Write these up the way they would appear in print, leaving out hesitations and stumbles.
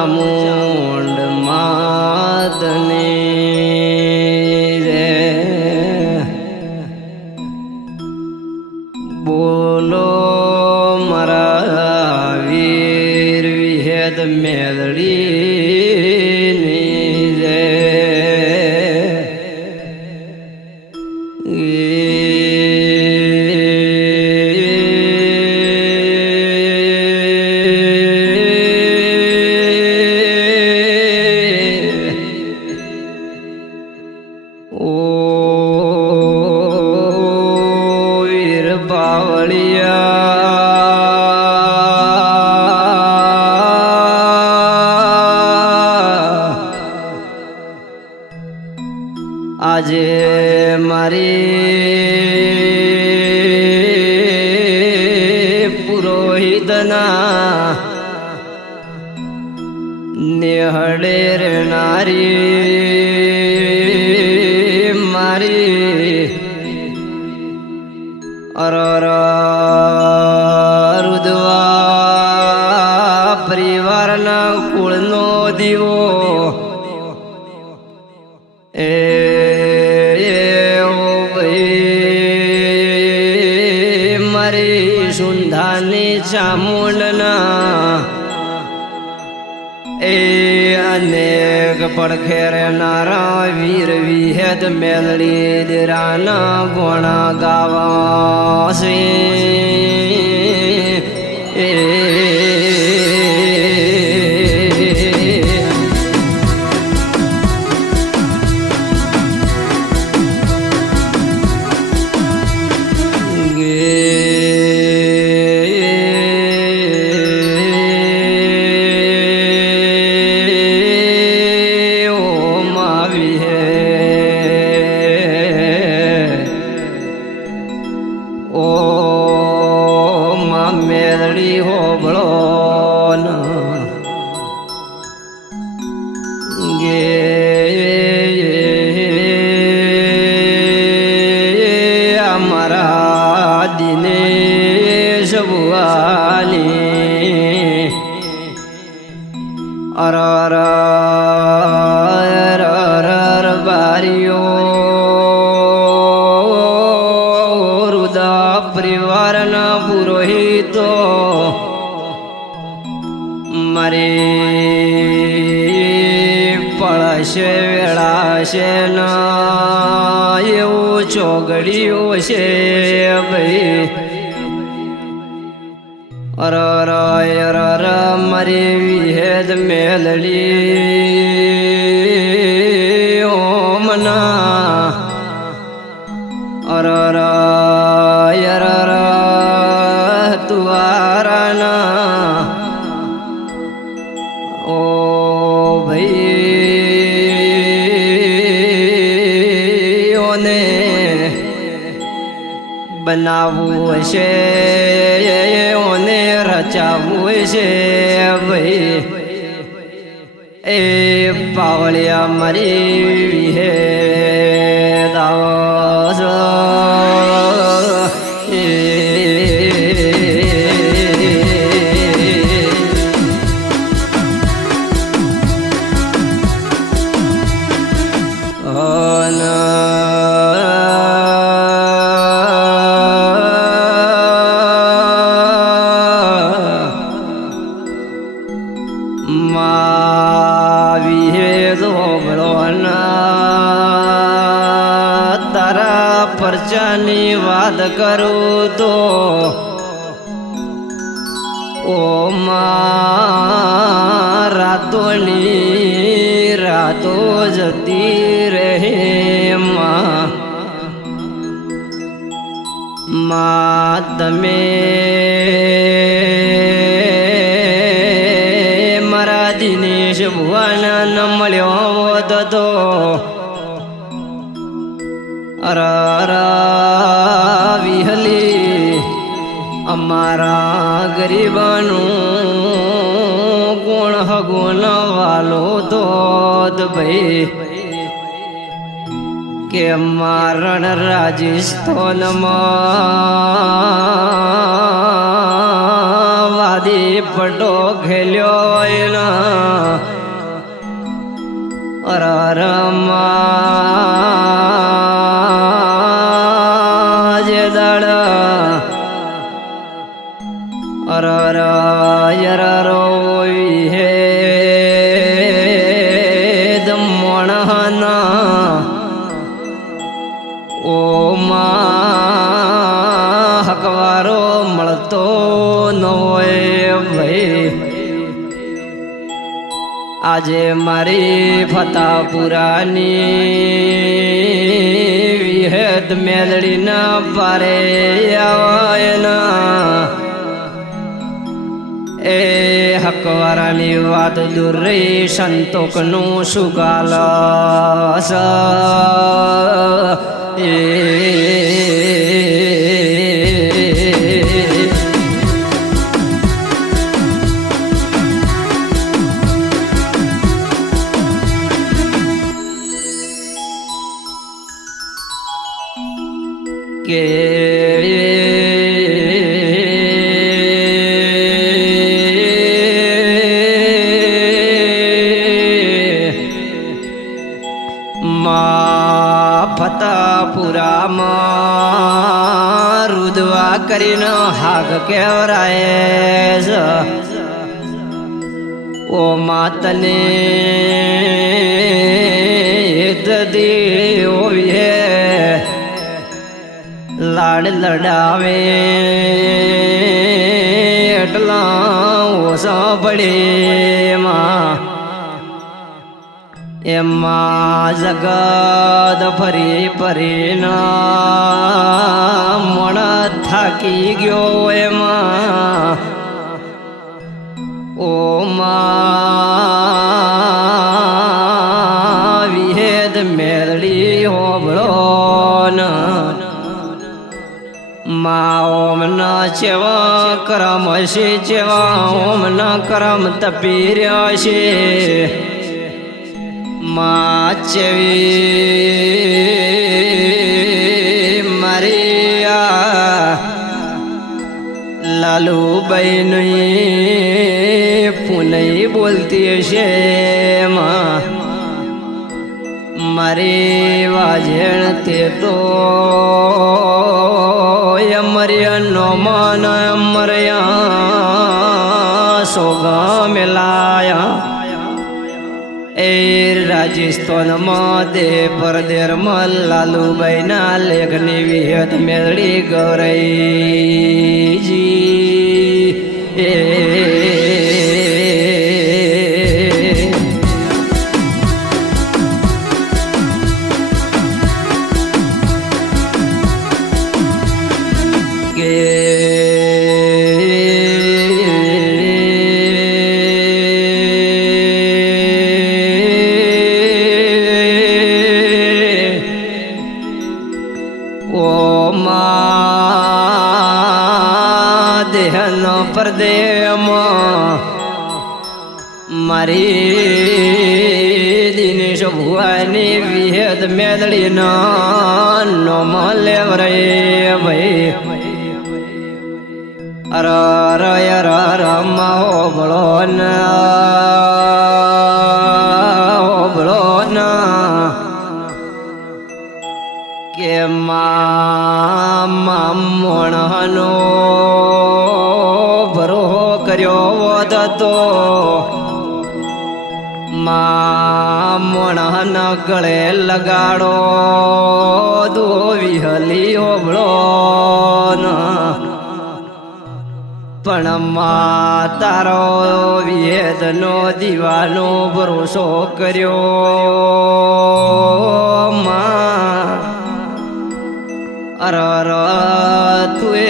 ચામુંડ માતની રે બોલો મારા વીર વિહેદ મેલડીની રે આજે મારી પુરોહિતના નેહડે રે નારી મારી રુદવા પરિવારના કુળનો દીવો મારી સુંધાની ચામુંડના એ અનેક પડખે રહેનારા વીર વિહેદ મેલડી દેરાના ગોણા ગાવા છે મેલડી હોબળો ગે અમારા દિનેશ ભુવાની અરર બારીઓ રુદા પરિવારના પુરોહિતો મારી પડશે વેળાશે ના એવું ચોગડિયું છે ભાઈ અરર અરર મારી વિહેદ મેલડી ઓમના અરર અરર તુવારાના ઓ ભાઈ ઓને બનાવવું હશે ઓને રચાવવું હશે ભાઈ એ પાવળિયા મારી વિહેદ આવો તારા પરચાની વાત કરું તો ઓ રાતોની રાતો જતી રહે માં તમે મારા દિનેશ ભુવાના ન મળ્યો હોત તો વિહલી અમારા ગરીબાનું કોણ હગુન વાલો તો ભાઈ કે મારણ રાજસ્થાનમાં વાદી પટો ખેલ્યો એના અરરમાં જે દાડા અરરો હે દમણના ઓ માં હકવારો મળતો ન હોય ભાઈ આજે મારી ફતાપુરાની વિહેદ મેલડીના પારે આવાયના એ હકવારાની વાત દૂર રહી સંતોકનું સુગાલ કે ફતાપુરામાં રુદવા કરીને હાગ કેવરાય ઓ માતને દેવે લાડ લડાવે એટલા ઓછા પડે એમાં જગત ફરી ફરીના મણ થાકી ગયો એમાં ઓ માં વિહેદ મેલડી હોબળો મા ઓમ ના ચેવા કરમ છે ચેવા ઓમ ના કરમ તપી રહ્યા છે માં ચેવી મારી આ લાલુબાઈ પુનઈ બોલતી હશે માં મારી વાજણ તે તો અમર્યા નો મન અમર્યા સોગા મેલાયા એ રાજસ્થાનમાં દે પરદેરમાં લાલુબાઈના લેખની વિહત મેળડી ગૌરઈજી દેહનો પરદેમાં મારી દિનેશ ભુવાની વિહેદ મેલડીના નોમ લેવરે ભાઈ અર હોબળો ના કે મામણનો ભરો કર્યો વધતો મામણ ગળે લગાડો દો વિહલી હોબળો પણ મા તારો વેદનો દીવાનો ભરોસો કર્યો માં અર તુએ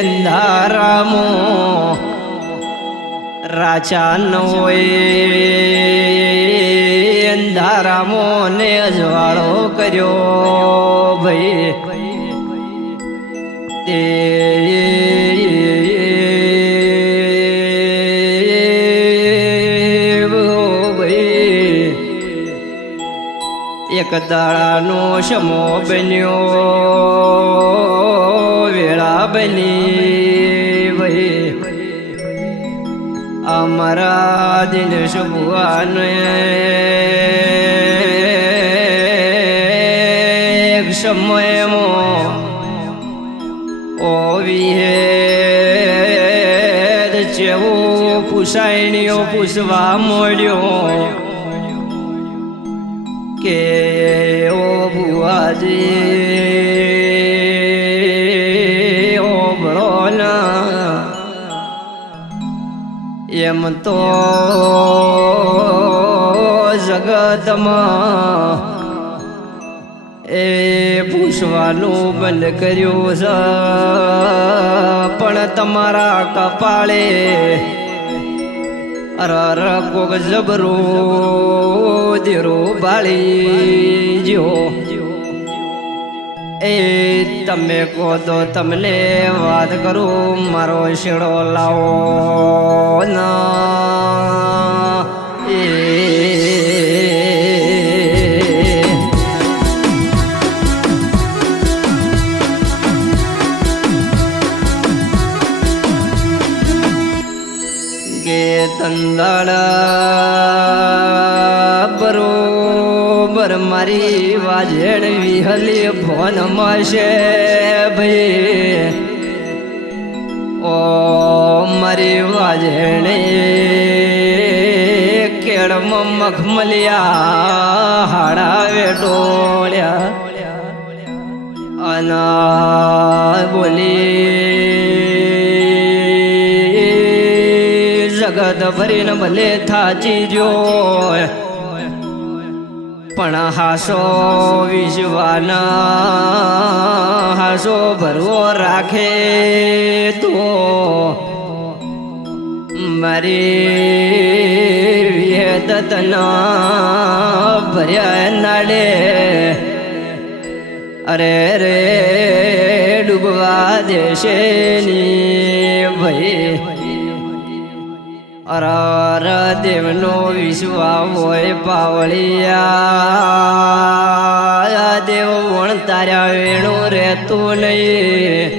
અંધારામો રાજા નો અંધારામો ને અજવાળો કર્યો ભાઈ તે એક દાડાનો સમો બન્યો વેળા બની ભાઈ અમારા દિનેશ ભુવાને એક સમયમાં ઓ વિહેદ ચેવો પૂછાયણીઓ પૂછવા મળ્યો કે ઓ ભુવાજી ઓ ભળોના એમ તો જગતમાં એ પૂછવાનું બંધ કર્યું છે પણ તમારા કપાળે અરર કોક જબરો દેરો બાળી જો એ તમે કહો તો તમને વાત કરું મારો શેડો લાવો ના એ કે તંદાળા બરોબર મારી વાજેણ વિહલી ફોન મળશે ભાઈ ઓ મારી વાજેણે કેળમાં મખમલિયા હાડા વેટોળ્યા અના બોલી જગત ભરીને ભલે થાચી જો પણ હાસો વિશ્વાના હાસો ભરવો રાખે તો મારી વિહેદતના ભર્યા નાડે અરે રે ડૂબવા દેશે ની ભાઈ અરર દેવનો વિશ્વા હોય પાવળિયા દેવ વણ તાર્યા વેણું રહેતું નહીં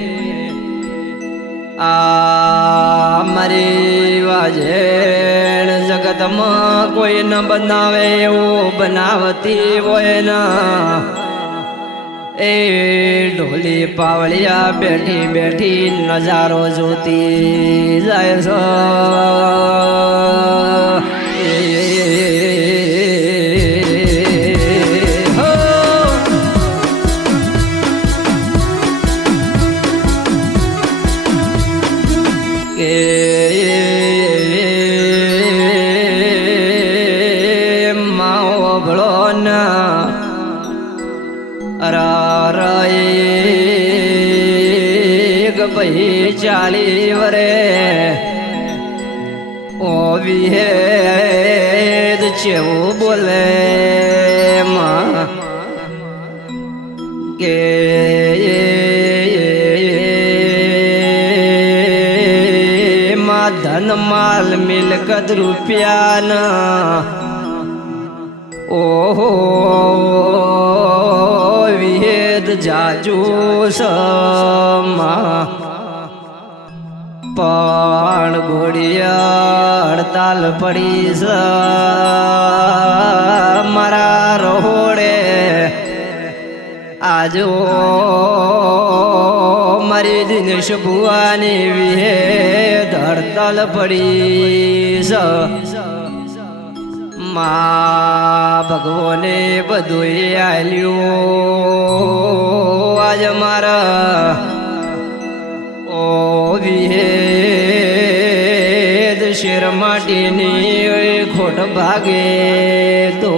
આ મારી વાજેણ જગતમાં કોઈ ન બનાવે એવું બનાવતી હોય ના એ ઢોલી પાવળિયા બેઠી બેઠી નજારો જોતી જાય છે કે માઓ ભળો ના ભાઈ ચાલી વરે ઓ વિહેદ ચેવું બોલે માં કે માં ધન માલ મિલકત રૂપિયાના ઓહો વિહેદ જાજુ સમા પણ ઘોડિયા હડતાલ પડી સ મારા રોડે આજો મારી દિનેશ ભુવાની વિહેદ હડતાલ પડી સ મા ભગવાને બધું આલ્યું આજ મારા ઓ વિહેદ શેર માટીની ખોટ ભાગે તો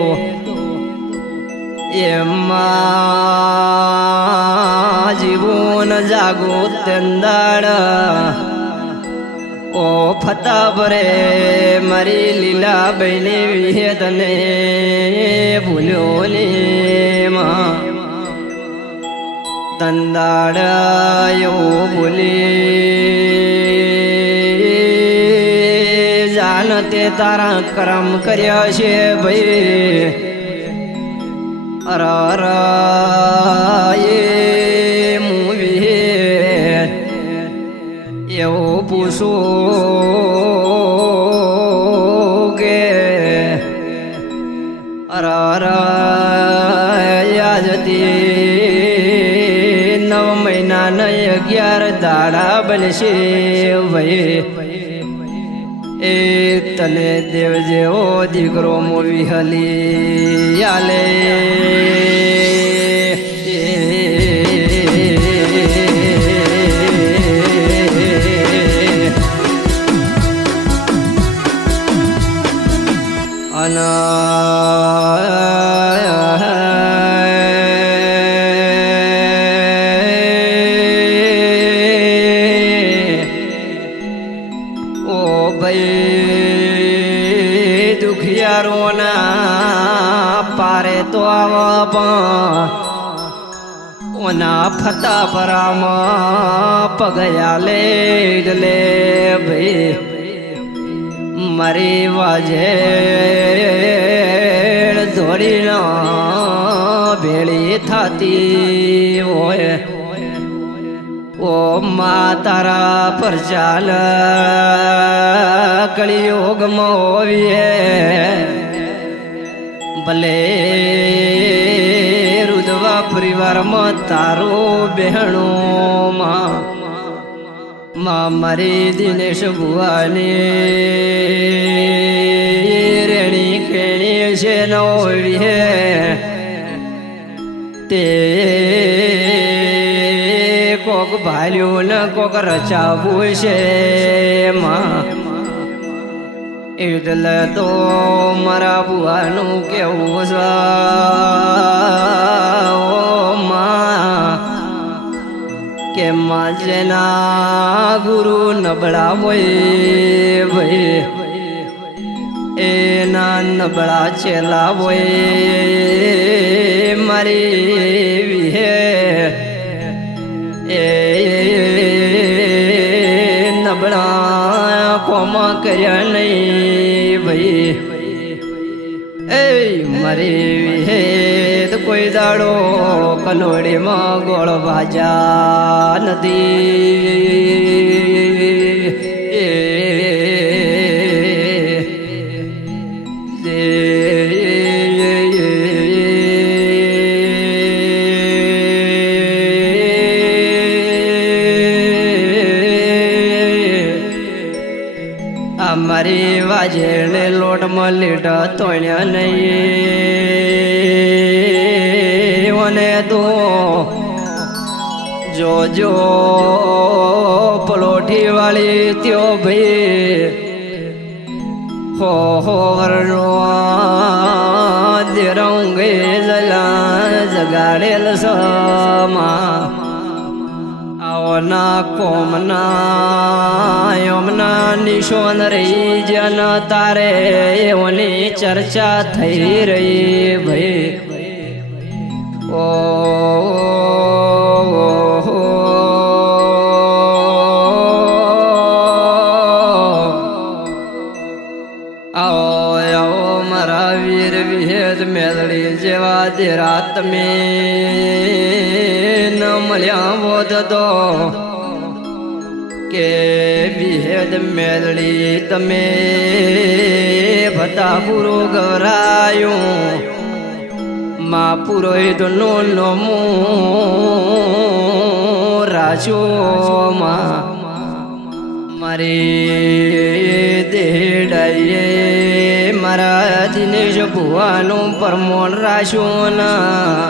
એમાં જીવન જાગો તેંદાડ ઓ ફતા ભરે મારી લીલા બહેની વિહેદને ભૂલ્યો ને માં તંદાડ એવું ભૂલી જાણતે તારા કરમ કર્યા છે ભાઈ અર એ મૂવી એવું પૂછું બનશે ભાઈ એ તને દેવ જેવો દીકરો મોવી હલી આલે પારે તો ઓના ફતા પરામાં પગયા લે ભાઈ મારી વાજે ધોળી ભેળી થતી હોય ઓ મા તારા પર ચાલ કળિયુગમાં હોવીએ ભલે રુદવા પરિવારમાં તારું બહેણું માં મારી દિનેશ ભુવાની રેણી કેણી છે ન હોવી તે કોક ભાલ્યું ને કોક રચાવું છે માં એટલે તો મારા બુવાનું કેવું છે કે માં જેના ગુરુ નબળા હોય ભાઈ એના નબળા ચેલા હોય મારી વિહે એ નબળા કોમાં કર્યા નહીં ભાઈ એ મારી વિહે કોઈ દાડો કનોડીમાં ગોળ ભાજા નથી મારી વાજેને લોટમાં લીટા તોડ્યા નહીં અને તો જોજો પલોઠી વાળી ત્યો ભાઈ હો વરનો દેરંગે જલા જગાડેલ સમા આવના કોમના યમના નિશોન રહી જન તારે એવની ચર્ચા થઈ રહી ભાઈ ઓ આવો મારા વીર વિહેદ મેલડી જેવા દેરા તમે ન મળ્યા હોત તો કે વિહેદ મેલડી તમે ભતા પૂરો ગવરાયું માં પુરોહિતનું નોમું રાજો માં મારી દેડાઈએ મારા દિનેશ ભુવાનું પરમોણ રાશું ના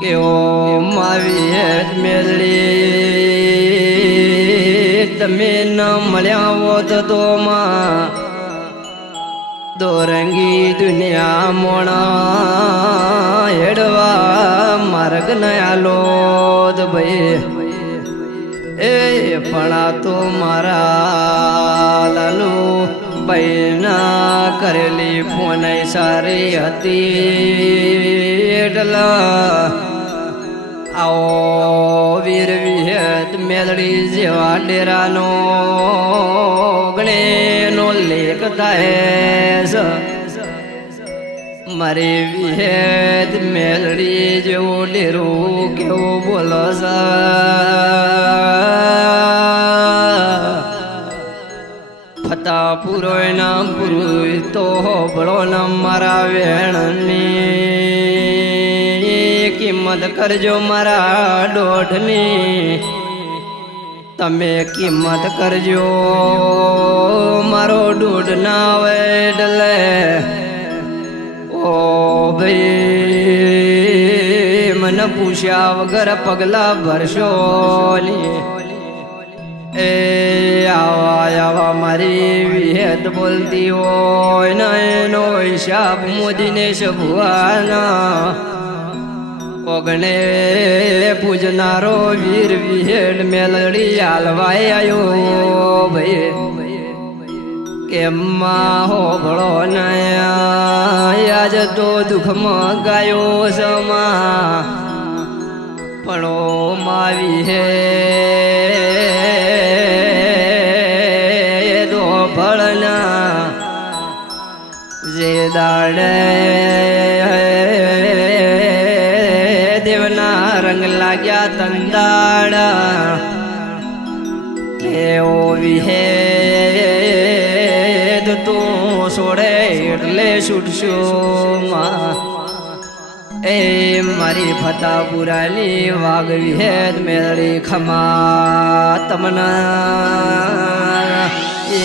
કેવો માવી મેલડી તમે ન મળ્યા હોત તો માં દોરંગી દુનિયા મોણા હેડવા માર્ગ ન આલો ભાઈ એ પણ તો મારા લાલુ બૈના કરેલી ફોન સારી હતી એટલા આવો વીર વિહેત મેલડી જેવા ડેરાનો ગણેનો લેખ થાય મારી વિહેત મેલડી જેવો ડેરું કેવું બોલો ફતા પૂરો ના પુરુષ તો બળો ન મારા વેણની કિંમત કરજો મારા દોઢની તમે કિંમત કરજો મારો દૂધ ના આવે એટલે ઓ ભાઈ મને પૂછ્યા વગર પગલા ભરશો એ આવા આવા મારી વિહેત બોલતી હોય ને એનો હિસાબ મોદીને ભુવાના ઓગણે પૂજનારો વીર વિહેડ મેલડી હાલવાય આવ્યો ભાઈ કે હો ભળો આજ તો દુઃખમાં ગાયો સમા પણ ઓ માવી હે દો ભળના જે દાડે દેવના રંગ લાગ્યા તંદાડા કેવો વિહે તું છોડે એટલે છૂટશો માં એ મારી ફતાપુરાની વાઘ વિહેદ મેળડી ખમા તમના એ